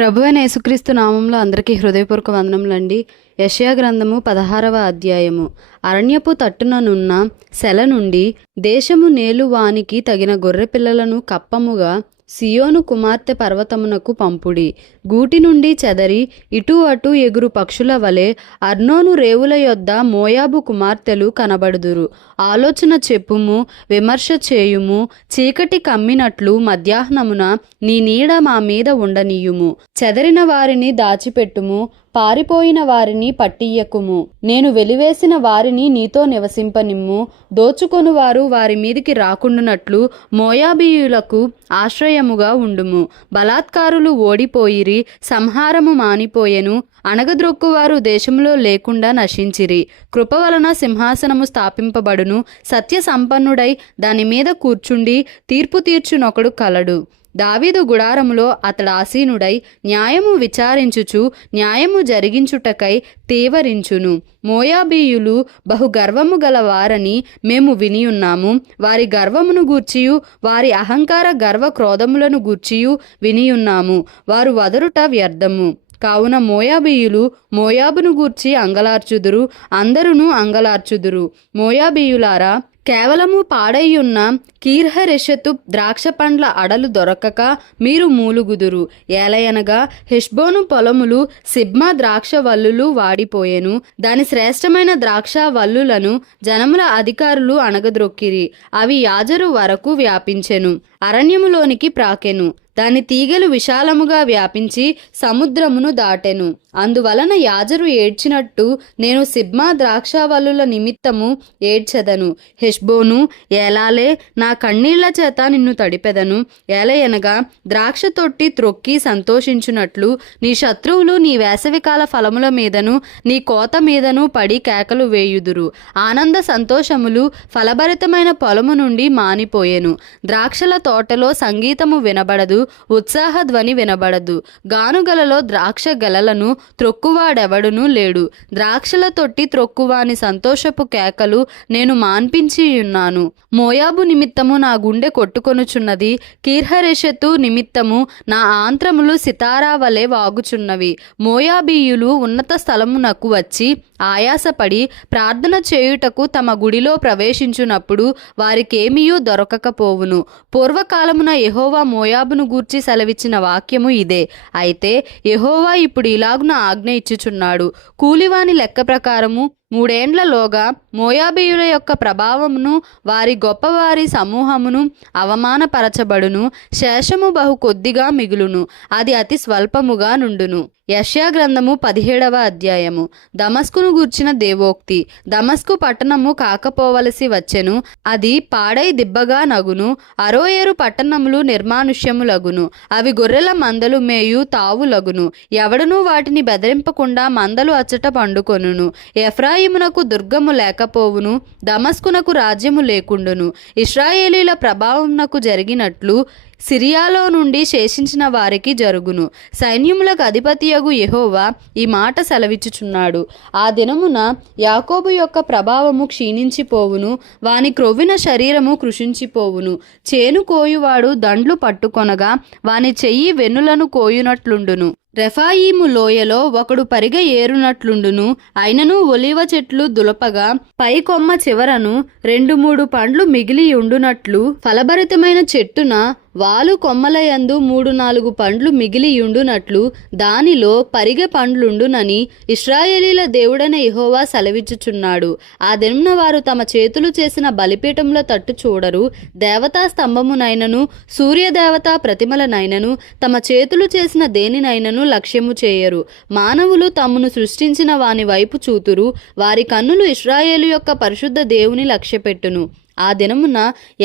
ప్రభువైన యేసుక్రీస్తు నామంలో అందరికీ హృదయపూర్వక వందనములండి. యెషయా గ్రంథము 16వ అధ్యాయము. అరణ్యపు తట్టుననున్న సెల నుండి దేశము నేలు వానికి తగిన గొర్రెపిల్లలను కప్పముగా సియోను కుమార్తె పర్వతమునకు పంపుడి. గూటి నుండి చెదరి ఇటు అటు ఎగురు పక్షుల వలె అర్నోను రేవుల యొద్ద మోయాబు కుమార్తెలు కనబడుదురు. ఆలోచన చెప్పుము, విమర్శ చేయుము. చీకటి కమ్మినట్లు మధ్యాహ్నమున నీ నీడ మా మీద ఉండనీయుము. చెదరిన వారిని దాచిపెట్టుము, పారిపోయిన వారిని పట్టియ్యకుము. నేను వెలివేసిన వారిని నీతో నివసింపనిమ్ము. దోచుకొను వారు వారి మీదికి రాకుండునట్లు మోయాబీయులకు ఆశ్రయముగా ఉండుము. బలాత్కారులు ఓడిపోయిరి, సంహారము మానిపోయెను. అణగద్రొక్కువారు దేశంలో లేకుండా నశించిరి. కృప వలన సింహాసనము స్థాపింపబడును. సత్య సంపన్నుడై దాని మీద కూర్చుండి తీర్పు తీర్చునొకడు కలడు. దావీదు గుడారములో అతడు ఆసీనుడై న్యాయము విచారించుచు న్యాయము జరిగించుటకై తేవరించును. మోయాబీయులు బహు గర్వము గల వారని మేము వినియున్నాము. వారి గర్వమును గూర్చియు వారి అహంకార గర్వ క్రోధములను గూర్చియు వినియున్నాము. వారు వదరుట వ్యర్థము. కావున మోయాబీయులు మోయాబును గూర్చి అంగలార్చుదురు, అందరును అంగలార్చుదురు. మోయాబీయులారా, కేవలము పాడైయున్న కీర్హరెషెతు ద్రాక్ష పండ్ల అడలు దొరకక మీరు మూలుగుదురు. ఏలయనగా హెష్బోను పొలములు సిబ్మా ద్రాక్ష వల్లులు వాడిపోయెను. దాని శ్రేష్టమైన ద్రాక్ష వల్లులను జనముల అధికారులు అణగద్రొక్కిరి. అవి యాజరు వరకు వ్యాపించెను, అరణ్యములోనికి ప్రాకెను. దాని తీగలు విశాలముగా వ్యాపించి సముద్రమును దాటెను. అందువలన యాజరు ఏడ్చినట్టు నేను సిబ్మా ద్రాక్షవల్లుల నిమిత్తము ఏడ్చెదను. హెష్బోను, ఏలాలే, నా కన్నీళ్ల చేత నిన్ను తడిపెదను. ఏలయనగా ద్రాక్ష తొట్టి త్రొక్కి సంతోషించున్నట్లు నీ శత్రువులు నీ వేసవికాల ఫలముల మీదను నీ కోత మీదను పడి కేకలు వేయుదురు. ఆనంద సంతోషములు ఫలభరితమైన పొలము నుండి మానిపోయెను. ద్రాక్షల తోటలో సంగీతము వినబడదు, ఉత్సాహ ధ్వని వినబడదు. గానుగలలో ద్రాక్ష గెలలను త్రొక్కువాడెవడునూ లేడు. ద్రాక్షల తొట్టి త్రొక్కువాని సంతోషపు కేకలు నేను మాన్పించియున్నాను. మోయాబు నిమిత్తము నా గుండె కొట్టుకొనుచున్నది. కీర్హరెషెతు నిమిత్తము నా ఆంత్రములు సితారా వలె వాగుచున్నవి. మోయాబీయులు ఉన్నత స్థలమునకు వచ్చి ఆయాసపడి ప్రార్థన చేయుటకు తమ గుడిలో ప్రవేశించున్నప్పుడు వారికేమీయూ దొరకకపోవును. పూర్వకాలమున యెహోవా మోయాబును గూర్చి సెలవిచ్చిన వాక్యము ఇదే. అయితే యెహోవా ఇప్పుడు ఇలాగున ఆజ్ఞ ఇచ్చుచున్నాడు. కూలివాని లెక్క ప్రకారము 3 ఏండ్లలోగా మోయాబీయుల యొక్క ప్రభావమును వారి గొప్పవారి సమూహమును అవమానపరచబడును. శేషము బహు కొద్దిగా మిగులును, అది అతి స్వల్పముగా నుండును. యెషయా గ్రంథము 17వ అధ్యాయము. దమస్కును గూర్చిన దేవోక్తి. దమస్కు పట్టణము కాకపోవలసి వచ్చెను, అది పాడై దిబ్బగా నగును. అరోయేరు పట్టణములు నిర్మానుష్యములగును, అవి గొర్రెల మందలు మేయు తావులగును. ఎవడనూ వాటిని బెదిరింపకుండా మందలు అచ్చట పండుకొనును. ఎఫ్రాయిమునకు దుర్గము లేకపోవును, దమస్కునకు రాజ్యము లేకుండును. ఇశ్రాయేలీల ప్రభావమునకు జరిగినట్లు సిరియాలో నుండి శేషించిన వారికి జరుగును. సైన్యములకు అధిపతియగు యెహోవా ఈ మాట సెలవిచ్చుచున్నాడు. ఆ దినమున యాకోబు యొక్క ప్రభావము క్షీణించిపోవును, వాని క్రొవ్విన శరీరము కృషించిపోవును. చేను కోయువాడు దండ్లు పట్టుకొనగా వాని చెయ్యి వెన్నులను కోయునట్లుండును. రెఫాయీము లోయలో ఒకడు పరిగ ఏరునట్లుండును. అయినను ఒలివ చెట్లు దులపగా పై కొమ్మ చివరను 2-3 పండ్లు మిగిలి ఉండునట్లు ఫలభరితమైన చెట్టున వాలు కొమ్మలయందు 3-4 పండ్లు మిగిలియుండునట్లు దానిలో పరిగె పండ్లుండునని ఇశ్రాయేలీల దేవుడైన యెహోవా సెలవిచ్చుచున్నాడు. ఆ దినమున వారు తమ చేతులు చేసిన బలిపీఠముల తట్టు చూడరు. దేవతా స్తంభమునైనను సూర్యదేవతా ప్రతిమలనైనను తమ చేతులు చేసిన దేనినైనను లక్ష్యము చేయరు. మానవులు తమను సృష్టించిన వాని వైపు చూతురు. వారి కన్నులు ఇశ్రాయేలు యొక్క పరిశుద్ధ దేవుని లక్ష్యపెట్టును. ఆ దినమున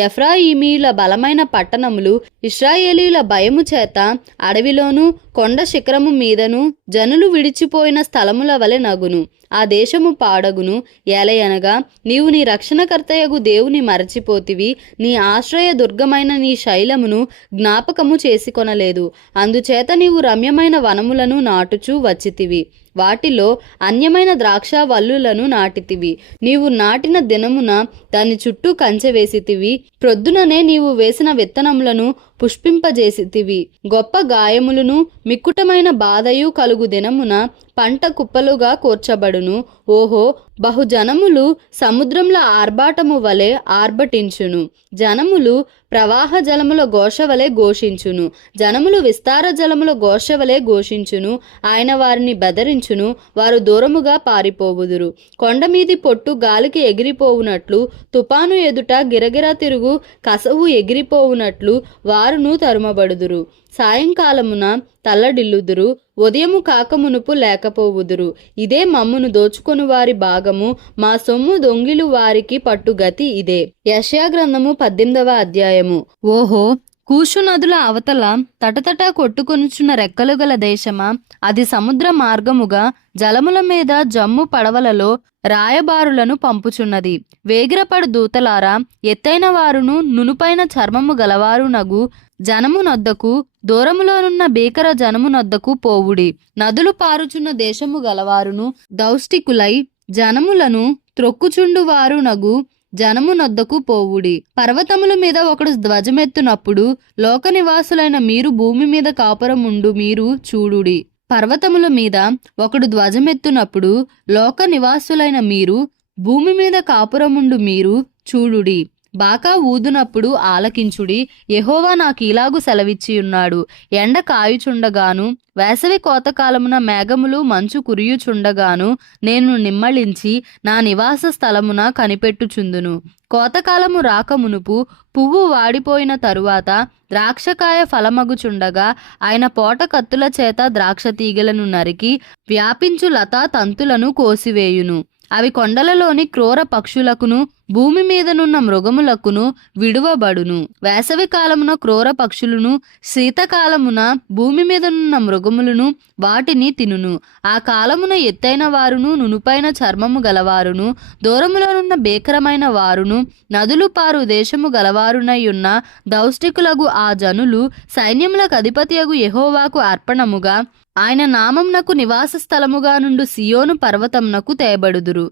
ఎఫ్రాయిమీయుల బలమైన పట్టణములు ఇశ్రాయేలీయుల భయము చేత అడవిలోను కొండ శిఖరము మీదను జనులు విడిచిపోయిన స్థలముల వలె నగును. ఆ దేశము పాడగును. ఏలయనగా నీవు నీ రక్షణకర్తయగు దేవుని మరచిపోతివి. నీ ఆశ్రయ దుర్గమైన నీ శైలమును జ్ఞాపకము చేసుకొనలేదు. అందుచేత నీవు రమ్యమైన వనములను నాటుచూ వచ్చితివి. వాటిలో అన్యమైన ద్రాక్ష వల్లులను నాటితివి. నీవు నాటిన దినమున దాని చుట్టూ కంచె వేసితివి. ప్రొద్దుననే నీవు వేసిన విత్తనములను పుష్పింపజేసితివి. గొప్ప గాయములను మిక్కుటమైన బాధయు కలుగు దినమున పంట కుప్పలుగా కూర్చబడును. ఓహో, బహుజనములు సముద్రముల ఆర్భాటము వలె ఆర్భటించును. జనములు ప్రవాహ జలముల ఘోష వలె ఘోషించును. జనములు విస్తార జలముల ఘోష వలె ఘోషించును. ఆయన వారిని బెదరించును. వారు దూరముగా పారిపోవుదురు. కొండమీది పొట్టు గాలికి ఎగిరిపోవునట్లు, తుపాను ఎదుట గిరగిర తిరుగు కసవు ఎగిరిపోవునట్లు వారును తరుమబడుదురు. సాయంకాలమున తల్లడిల్లుదురు, ఉదయము కాకమునుపు లేకపోవుదురు. ఇదే మమ్మును దోచుకొని వారి భాగము, మా సొమ్ము దొంగిలు వారికి పట్టుగతి ఇదే. యెషయా గ్రంథము 18వ అధ్యాయము. ఓహో, కూషు నదుల అవతల తటతట కొట్టుకొనుచున్న రెక్కలు గల దేశమా, అది సముద్ర మార్గముగా జలముల మీద జమ్ము పడవలలో రాయబారులను పంపుచున్నది. వేగిరపడు దూతలారా, ఎత్తైన వారును నునుపైన చర్మము గలవారునగు జనమునొద్దకు, దూరములోనున్న భీకర జనమునొద్దకు పోవుడి. నదులు పారుచున్న దేశము గలవారును దౌష్టికులై జనములను త్రొక్కుచుండు వారునగు జనమునొద్దకు పోవుడి. పర్వతముల మీద ఒకడు ధ్వజమెత్తునప్పుడు, లోక నివాసులైన మీరు భూమి మీద కాపురముండు మీరు చూడుడి. పర్వతముల మీద ఒకడు ధ్వజమెత్తునప్పుడు, లోక నివాసులైన మీరు భూమి మీద కాపురముండు మీరు చూడుడి. బాకా ఊదునప్పుడు ఆలకించుడి. యెహోవా నాకు ఇలాగు సెలవిచ్చి ఉన్నాడు. ఎండ కాయుచుండగాను, వేసవి కోతకాలమున మేఘములు మంచు కురియుచుండగాను నేను నిమ్మళించి నా నివాస స్థలమున కనిపెట్టుచుందును. కోతకాలము రాకమునుపు, పువ్వు వాడిపోయిన తరువాత, ద్రాక్షకాయ ఫలమగుచుండగా ఆయన పోట కత్తుల చేత ద్రాక్ష తీగలను నరికి వ్యాపించు లతా తంతులను కోసివేయును. అవి కొండలలోని క్రూర పక్షులకును భూమి మీదనున్న మృగములకును విడువబడును. వేసవి కాలమున క్రూర పక్షులను, శీతకాలమున భూమి మీదనున్న మృగములను వాటిని తినును. ఆ కాలమున ఎత్తైన వారును నునుపైన చర్మము గలవారును, దూరములోనున్న భీకరమైన వారును, నదులు పారు దేశము గలవారునయ్యున్న దౌష్టికులగు ఆ జనులు సైన్యములకు అధిపతియగు యెహోవాకు అర్పణముగా, ఆయన నామమునకు నివాస స్థలముగా నుండు సియోను పర్వతమునకు తేబడుదురు.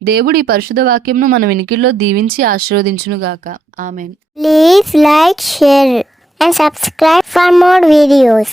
దేవుడి పరిశుద్ధ వాక్యంను మన వినికిడిలో దీవించి ఆశీర్వదించునుగాక. ఆమేన్. Please like, share and subscribe for more videos.